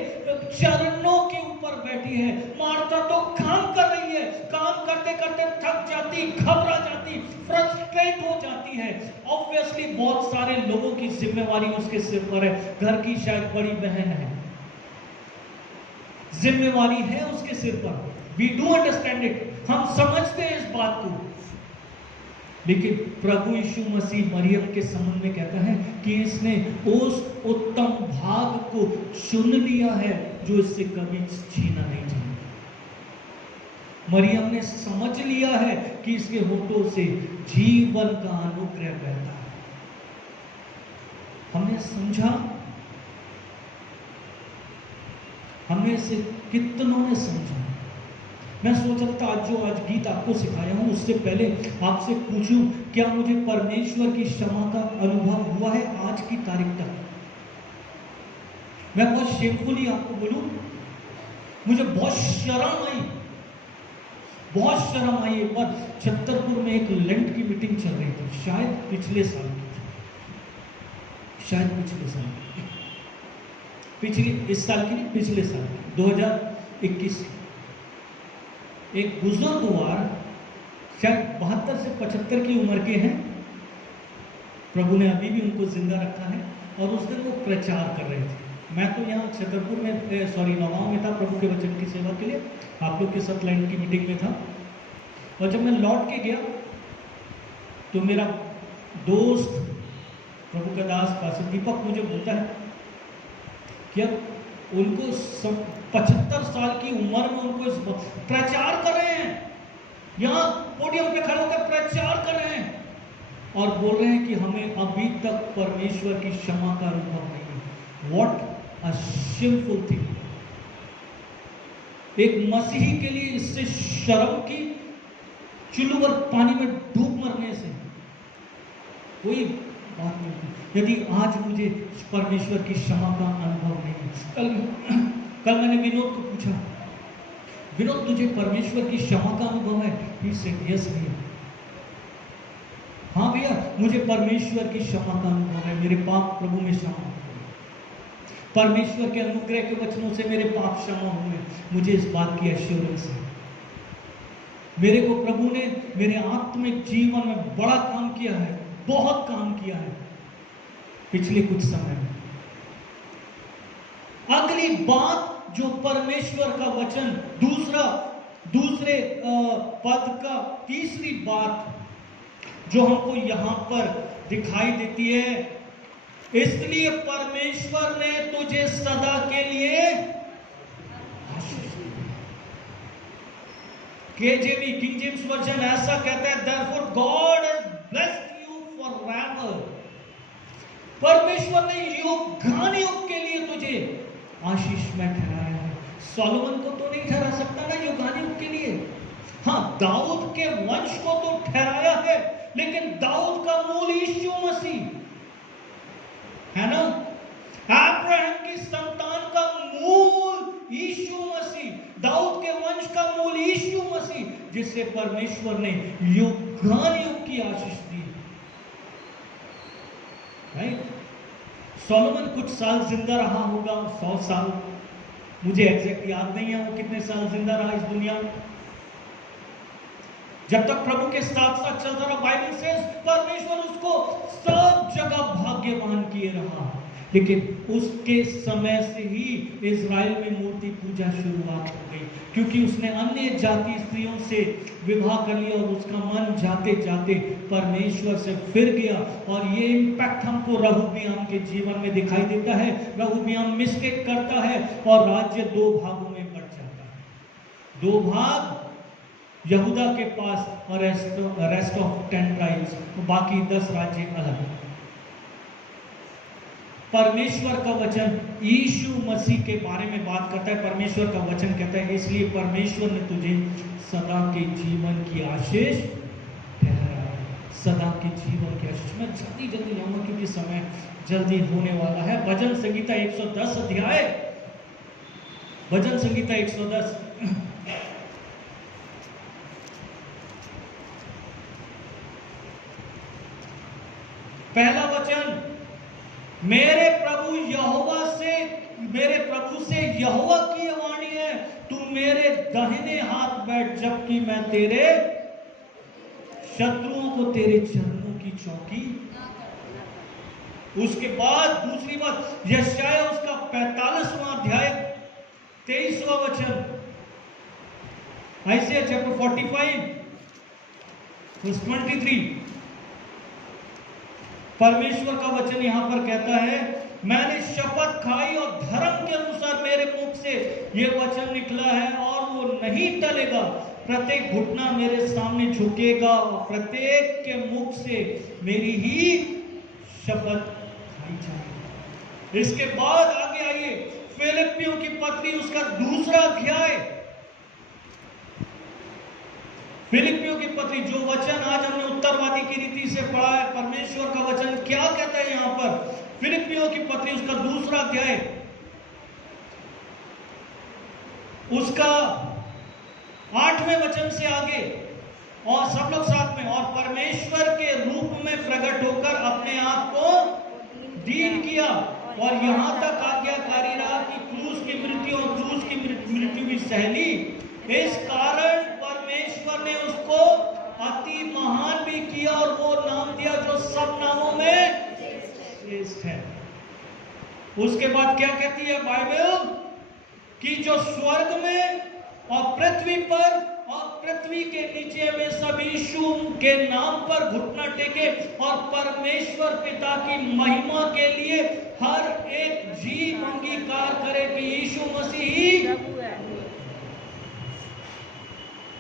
चरणों के ऊपर बैठी है। मार्था तो काम कर रही है, काम करते करते थक जाती, घबरा जाती, फ्रस्ट्रेट हो जाती है। ऑब्वियसली बहुत सारे लोगों की जिम्मेवारी उसके सिर पर है, घर की शायद बड़ी बहन है, जिम्मेवारी है उसके सिर पर। वी डू अंडरस्टैंड इट, हम समझते हैं इस बात को, लेकिन प्रभु यीशु मसीह मरियम के संबंध में कहता है कि इसने उस उत्तम भाग को चुन लिया है जो इससे कभी छीना नहीं चाहिए। मरियम ने समझ लिया है कि इसके होठों से जीवन का अनुग्रह बहता है। हमने समझा, हमें से कितनों ने समझा। मैं सोच रहा था आज गीत आपको सिखाया हूं, उससे पहले आपसे पूछूं, क्या मुझे परमेश्वर की क्षमा का अनुभव हुआ है आज की तारीख तक? मैं बहुत शेमफुली आपको बोलूं, मुझे बहुत शर्म आई, बहुत शर्म आई। एक बार छतरपुर में एक लेंट की मीटिंग चल रही थी, शायद पिछले साल की, इस साल की नहीं, पिछले साल 2021। एक बुजुर्ग हुआ, शायद 72 से 75 की उम्र के हैं, प्रभु ने अभी भी उनको जिंदा रखा है, और उस दिन वो प्रचार कर रहे थे। मैं तो यहाँ छतरपुर में नौगांव में था प्रभु के वचन की सेवा के लिए, आप लोग के साथ लाइन की मीटिंग में था। और जब मैं लौट के गया तो मेरा दोस्त प्रभु का दास पास्टर दीपक मुझे बोलता है कि अब उनको 75 साल की उम्र में उनको प्रचार कर रहे हैं, यहाँ पोडियम पे खड़े होकर प्रचार कर रहे हैं, और बोल रहे हैं कि हमें अभी तक परमेश्वर की क्षमा का अनुभव नहीं है। What a shameful thing. एक मसीही के लिए इससे शर्म की, चुल्लू पर पानी में डूब मरने से कोई बात नहीं। यदि आज मुझे परमेश्वर की क्षमा का अनुभव नहीं है, कल मैंने विनोद को पूछा, विनोद तुझे परमेश्वर की क्षमा का अनुभव है? ही सेड यस भैया, हाँ भैया मुझे परमेश्वर की क्षमा का अनुभव है, मेरे पाप प्रभु में क्षमा, परमेश्वर के अनुग्रह के वचनों से मेरे पाप क्षमा हुए, मुझे इस बात की एश्योरेंस है। मेरे को प्रभु ने मेरे आत्मिक जीवन में बड़ा काम किया है, बहुत काम किया है पिछले कुछ समय में। अगली बात जो परमेश्वर का वचन दूसरे पद का तीसरी बात जो हमको यहां पर दिखाई देती है, इसलिए परमेश्वर ने तुझे सदा के लिए आशीष दी। केजेवी किंग जेम्स वर्जन ऐसा कहता है, therefore God has blessed you forever। परमेश्वर ने युगानुयुग के लिए तुझे आशीष में ठहराया है। सोलोमन को तो नहीं ठहरा सकता ना युगानुयुग के लिए। हाँ, दाऊद के वंश को तो ठहराया है, लेकिन दाऊद का मूल यीशु मसीह है ना। अब्राहम की संतान का मूल यीशु मसीह, दाऊद के वंश का मूल यीशु मसीह, जिसे परमेश्वर ने युगानुयुग की आशीष दी। राइट? सोलोमन कुछ साल जिंदा रहा होगा, 100 साल, मुझे एग्जैक्ट याद नहीं है वो कितने साल जिंदा रहा इस दुनिया में। जब तक प्रभु के साथ साथ चलता रहा, बाइबल से परमेश्वर उसको सब जगह भाग्यवान किए रहा। लेकिन उसके समय से ही इजराइल में मूर्ति पूजा शुरुआत हो गई, क्योंकि उसने अन्य जाति स्त्रियों से विवाह कर लिया और उसका मन जाते जाते परमेश्वर से फिर गया। और ये इंपैक्ट हमको रहूबियाम के जीवन में दिखाई देता है। रहूबियाम मिस्टेक करता है और राज्य 2 भागों में बट जाता है। 2 भाग यहूदा के पास और रेस्ट ऑफ 10 ट्राइब्स, बाकी 10 राज्य अलग। परमेश्वर का वचन यीशु मसीह के बारे में बात करता है। परमेश्वर का वचन कहता है, इसलिए परमेश्वर ने तुझे सदा के जीवन की आशीष ठहराया। सदा के जीवन की आशीष। मैं जल्दी जाऊंगा क्योंकि समय जल्दी होने वाला है। भजन संगीता 110 अध्याय, भजन संगीता 110 पहला वचन, मेरे प्रभु से यहोवा की वाणी है, तू मेरे दाहिने हाथ बैठ, जबकि मैं तेरे शत्रुओं को तेरे चरणों की चौकी। उसके बाद दूसरी बात, यशाया उसका 45वां अध्याय 23वां वचन, आइजिया चैप्टर 45 वर्स 23। परमेश्वर का वचन यहां पर कहता है, मैंने शपथ खाई और धर्म के अनुसार मेरे मुख से यह वचन निकला है और वो नहीं टलेगा। प्रत्येक घुटना मेरे सामने झुकेगा और प्रत्येक के मुख से मेरी ही शपथ खाई जाएगी। इसके बाद आगे आइए, फिलिप्पियों की पत्री उसका 2रा अध्याय। फिलिप्पियों की पत्री, जो वचन आज हमने उत्तरवादी की रीति से पढ़ा है, परमेश्वर का वचन क्या कहता है यहां पर। फिलिप्पियों की पत्री उसका 2रा अध्याय, उसका 8वें वचन से आगे, और सब लोग साथ में, और परमेश्वर के रूप में प्रकट होकर अपने आप को दीन किया और यहां तक आज्ञाकारी रहा कि क्रूस की मृत्यु और क्रूस की मृत्यु भी सहली। इस कारण परमेश्वर ने उसको अति महान भी किया और वो नाम दिया जो सब नामों में श्रेष्ठ है। उसके बाद क्या कहती है बाइबल, कि जो स्वर्ग में और पृथ्वी पर और पृथ्वी के नीचे में सब यीशु के नाम पर घुटना टेके और परमेश्वर पिता की महिमा के लिए हर एक जीव अंगीकार करे कि यीशु मसीह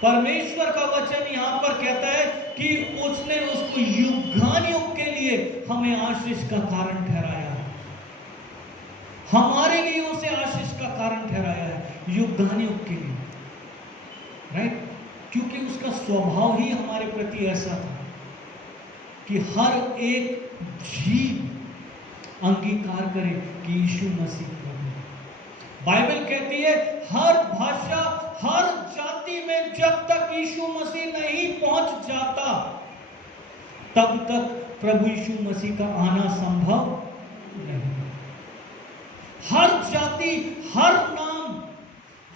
परमेश्वर का वचन यहां पर कहता है कि उसने उसको युगानुयुग के लिए हमें आशीष का कारण ठहराया है। हमारे लिए उसे आशीष का कारण ठहराया है युगानुयुग के लिए। राइट? क्योंकि उसका स्वभाव ही हमारे प्रति ऐसा था कि हर एक जीव अंगीकार करे कि यीशु मसीह प्रभु। बाइबल कहती है हर भाषा, हर जाति में जब तक यीशु मसीह नहीं पहुंच जाता तब तक प्रभु यीशु मसीह का आना संभव नहीं। हर जाति, हर नाम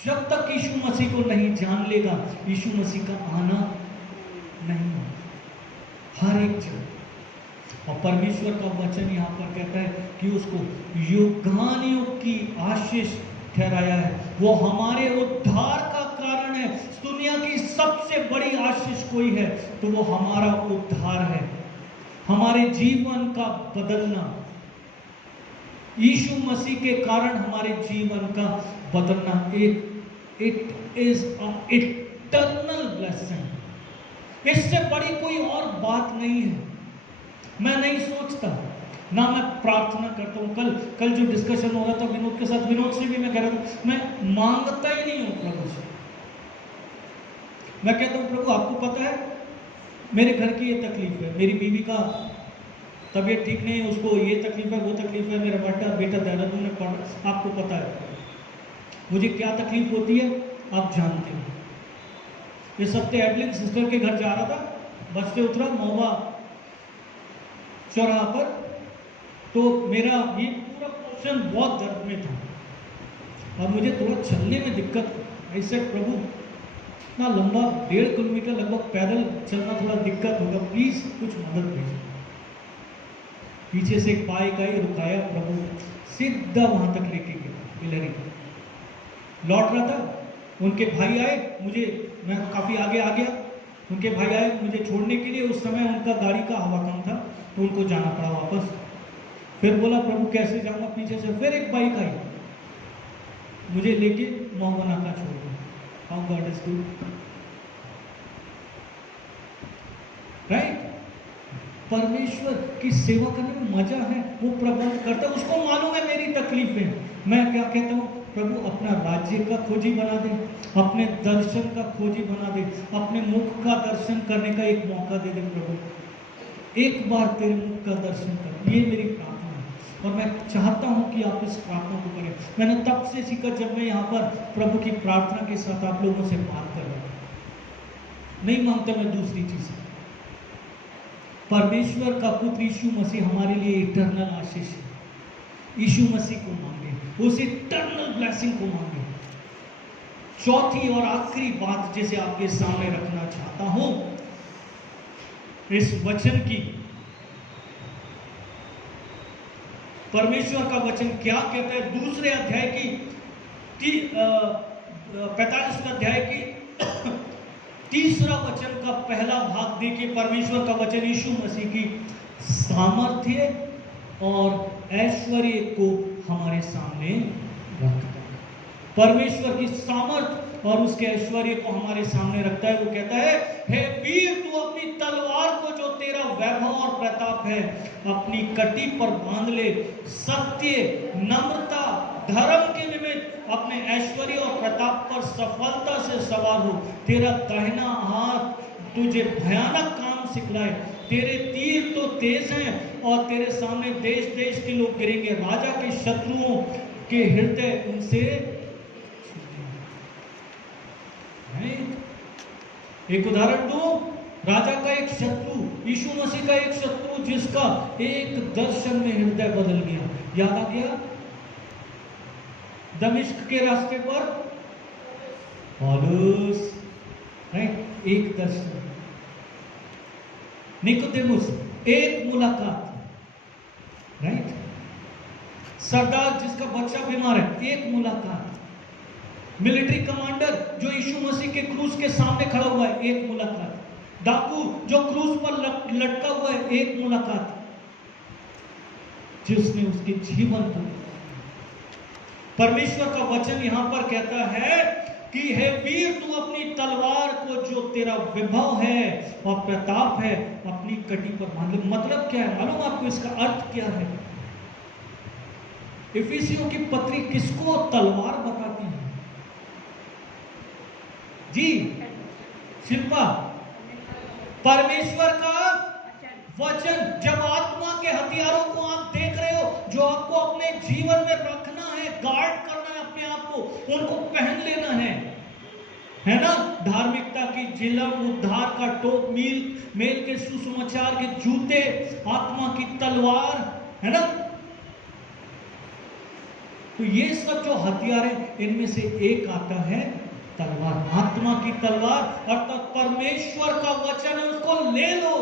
जब तक यीशु मसीह को नहीं जान लेगा, यीशु मसीह का आना नहीं। हर एक जगह। और परमेश्वर का वचन यहां पर कहता है कि उसको युगानुयुग की आशीष ठहराया है। वो हमारे उद्धार का कारण है। दुनिया की सबसे बड़ी आशीष कोई है तो वो हमारा उद्धार है, हमारे जीवन का बदलना। यीशु मसीह के कारण हमारे जीवन का बदलना it is a eternal blessing. इससे बड़ी कोई और बात नहीं है। मैं नहीं सोचता, ना मैं प्रार्थना करता हूं। कल जो डिस्कशन हो रहा था विनोद के साथ, विनोद से भी मैं कह रहा हूं, मैं मांगता ही नहीं हूं प्रभु से। मैं कहता हूं प्रभु आपको पता है मेरे घर की ये तकलीफ है, मेरी बीवी का तबीयत ठीक नहीं है, उसको ये तकलीफ है, वो तकलीफ है, मेरा बेटा देहरादून में पढ़, आपको पता है मुझे क्या तकलीफ होती है, आप जानते हो। इस हफ्ते एडलिन सिस्टर के घर जा रहा था, बस से उतरा महुआ चौराहा पर, तो मेरा ये पूरा पोर्शन बहुत दर्द में था और मुझे थोड़ा चलने में दिक्कत। ऐसे प्रभु इतना लंबा 1.5 किलोमीटर लगभग पैदल चलना थोड़ा दिक्कत होगा, प्लीज कुछ मदद भेजो। पीछे से एक बाइक आई, रुकाया, प्रभु सीधा वहां तक लेके गया इलहरी तक। लौट रहा था, उनके भाई आए, मैं काफी आगे आ गया, उनके भाई आए मुझे छोड़ने के लिए। उस समय उनका गाड़ी का हवा कम था तो उनको जाना पड़ा वापस। फिर बोला प्रभु कैसे जाऊंगा, पीछे से फिर एक बाइक आई, मुझे लेके महुआ नाका छोड़ दिया। How God is good, right. परमेश्वर की सेवा करने में मजा है, वो प्रबंध करता है, उसको मालूम है मेरी तकलीफें। मैं क्या कहता हूँ, प्रभु अपना राज्य का खोजी बना दे, अपने दर्शन का खोजी बना दे, अपने मुख का दर्शन करने का एक मौका दे दे प्रभु। एक बार तेरे मुख का दर्शन कर, ये मेरी प्रार्थना है और मैं चाहता हूं कि आप इस प्रार्थना को करें। मैंने तब से सीखा जब मैं यहाँ पर प्रभु की प्रार्थना के साथ आप लोगों से बात कर रहा हूं। नहीं मांगता मैं दूसरी चीज। परमेश्वर का पुत्र यीशु मसीह हमारे लिए इटर्नल आशीष है। यीशु मसीह को मांगे, उस इटर्नल ब्लेसिंग को मांगे। चौथी और आखिरी बात जिसे आपके सामने रखना चाहता हूं, इस वचन की, परमेश्वर का वचन क्या कहता है। दूसरे अध्याय की 45वें अध्याय की तीसरा वचन का पहला भाग देखिए। परमेश्वर का वचन यीशु मसीह की सामर्थ्य और ऐश्वर्य को हमारे सामने रखता है। परमेश्वर की सामर्थ और उसके ऐश्वर्य को हमारे सामने रखता है। वो कहता है, हे वीर तू अपनी तलवार को जो तेरा वैभव और प्रताप है अपनी कटी पर बांध ले। सत्य, नम्रता, धर्म के निमित्त अपने ऐश्वर्य और प्रताप पर सफलता से सवार हो। तेरा दाहिना हाथ तुझे भयानक काम सिखलाए। तेरे तीर तो तेज हैं और तेरे सामने देश देश के लोग गिरेंगे। राजा के शत्रुओं के हृदय उनसे। एक उदाहरण दो, राजा का एक शत्रु, यीशु मसीह का एक शत्रु जिसका एक दर्शन में हृदय बदल गया। याद आ गया दमिश्क के रास्ते पर पौलुस, एक दर्शन। निकोदेमुस, एक मुलाकात, राइट। सरदार जिसका बच्चा बीमार है, एक मुलाकात। मिलिट्री कमांडर जो यीशु मसीह के क्रूस के सामने खड़ा हुआ है, एक मुलाकात। डाकू जो क्रूस पर लटका हुआ है, एक मुलाकात। जिसने उसके जीवन को, परमेश्वर का वचन यहां पर कहता है कि हे वीर तू अपनी तलवार को जो तेरा विभव है और प्रताप है अपनी कटी पर बांध ले। मतलब क्या है मालूम आपको, इसका अर्थ क्या है? इफिसियों की पत्री किसको तलवार बताती है? जी शिल्पा, परमेश्वर का वचन। जब आत्मा के हथियारों को आप देख रहे हो जो आपको अपने जीवन में रखना है, गार्ड करना है अपने आप को, उनको पहन लेना है ना। धार्मिकता की झिलम, उद्धार का टोप, मेल के सुसमाचार के जूते, आत्मा की तलवार, है ना। तो ये सब जो हथियार है इनमें से एक आता है तलवार, आत्मा की तलवार, अर्थात परमेश्वर का वचन है, उसको ले लो।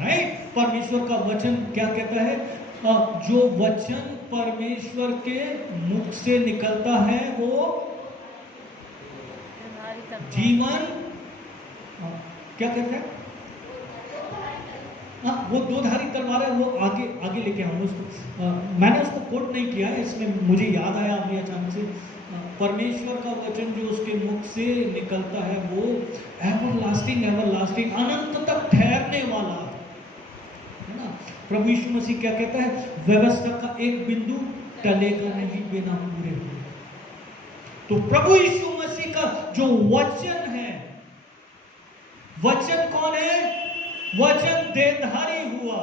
राइट। परमेश्वर का वचन क्या कहता है? जो वचन परमेश्वर के मुख से निकलता है वो हमारी तरफ जीवन, क्या कहते हैं, हाँ वो दो धारी तलवार है, वो आगे आगे लेके आऊंगा उसको। मैंने उसको कोट नहीं किया है, इसमें मुझे याद आया अभी अचानक से। परमेश्वर का वचन जो उसके मुख से निकलता है वो एवरलास्टिंग, एवरलास्टिंग, अनंत तक ठहरने वाला है ना। प्रभु यीशु मसीह क्या कहता है, व्यवस्था का एक बिंदु टलेगा नहीं बिना पूरे हुए। तो प्रभु यीशु मसीह का जो वचन है, वचन कौन है, वचन देहधारी हुआ,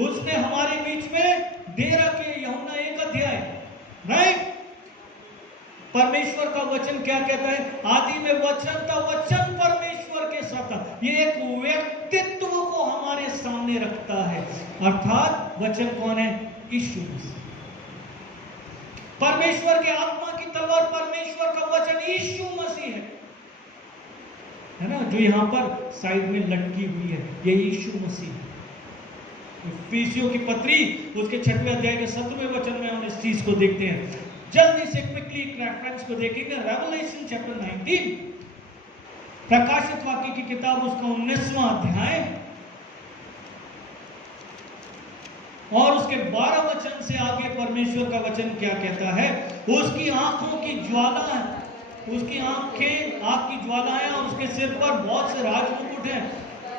उसने हमारे बीच में डेरा किए। यूहन्ना 1 अध्याय, राइट। परमेश्वर का वचन क्या कहता है, आदि में वचन था, वचन परमेश्वर के साथ था। ये एक व्यक्तित्व को हमारे सामने रखता है, अर्थात वचन कौन है, यीशु मसीह। परमेश्वर के आत्मा की तलवार परमेश्वर का वचन यीशु मसीह है ना, जो यहां पर साइड में लटकी हुई है, ये यीशु मसीह। इफिसियों की पत्री उसके 6वें अध्याय के 7वें वचन में हम इस चीज को देखते हैं। जल्दी से क्विकली रेफरेंस को देखेंगे, रेवलेशन चैप्टर 19, प्रकाशित वाक्य की किताब उसका 19वां अध्याय और उसके 12 वचन से आगे परमेश्वर का वचन क्या कहता है। उसकी आंखों की ज्वाला है, उसकी आंखें आग की ज्वाला है और उसके सिर पर बहुत से राजमुकुट हैं।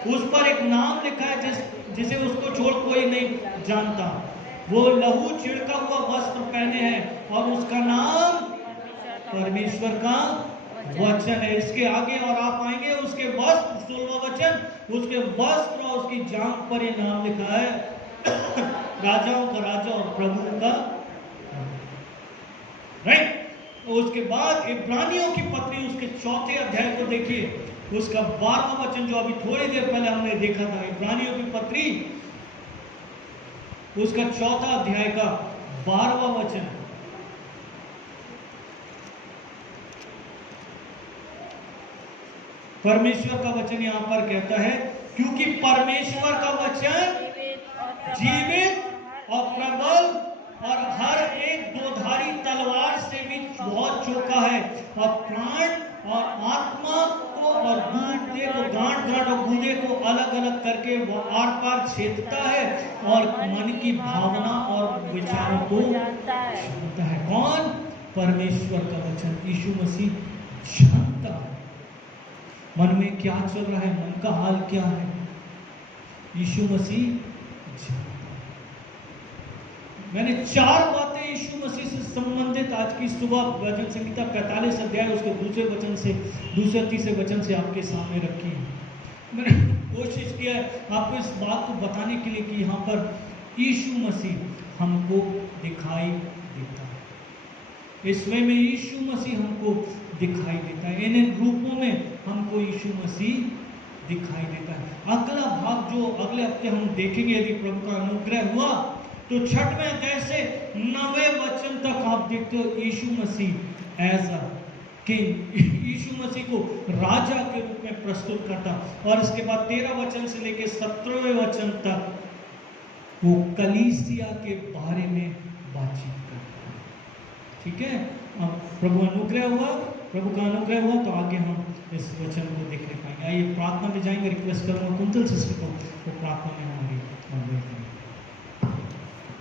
उस पर एक नाम लिखा है जिसे उसको छोड़ कोई नहीं जानता। वो लहू छिड़का हुआ वस्त्र पहने हैं और उसका नाम परमेश्वर का वचन है। इसके आगे और आप आएंगे, उसके वस्त्र, 16वां वचन, उसके वस्त्र और उसकी जांघ पर ये नाम लिखा है, राजाओं का राजा और प्रभु का, राइट। उसके बाद इब्रानियों की पत्री उसके 4 अध्याय को देखिए, उसका 12वां वचन जो अभी थोड़ी देर पहले हमने देखा था। इब्रानियों की पत्री उसका 4 अध्याय का 12वां वचन। परमेश्वर का वचन यहां पर कहता है, क्योंकि परमेश्वर का वचन जीवित और प्रबल और हर एक दोधारी तलवार से भी बहुत चौका है और प्राण और आत्मा को और गूदे को, गांठ और गूदे को अलग अलग करके वो आर पार छेदता है और मन की भावना और विचारों को जानता है। कौन, परमेश्वर का वचन, यीशु मसीह जानता है मन में क्या चल रहा है, मन का हाल क्या है, यीशु मसीह जानता है। मैंने 4 बातें यीशु मसीह से संबंधित आज की सुबह भजन संहिता 45 अध्याय उसके दूसरे वचन से, दूसरे तीसरे वचन से आपके सामने रखी है। मैंने कोशिश किया है आपको इस बात को बताने के लिए कि यहाँ पर यीशु मसीह हमको दिखाई देता है, इसमें में यीशु मसीह हमको दिखाई देता है, इन रूपों में हमको यीशु मसीह दिखाई देता है। अगला भाग जो अगले हफ्ते हम देखेंगे, यदि प्रभु का अनुग्रह हुआ, तो 6वें अध्याय से 9वें वचन तक आप देखते हो यीशु मसीह एज अ किंग, यीशु मसीह को राजा के रूप में प्रस्तुत करता। और इसके बाद 13 वचन से लेकर 17वें वचन तक वो कलीसिया के बारे में बातचीत करता है। ठीक है, अब प्रभु अनुग्रह हुआ, प्रभु का अनुग्रह हुआ तो आगे हम इस वचन को देखने पाएंगे। आइए प्रार्थना में जाएंगे, रिक्वेस्ट करूंगा कुंतल सिस्टर को तो प्रार्थना में हम आगे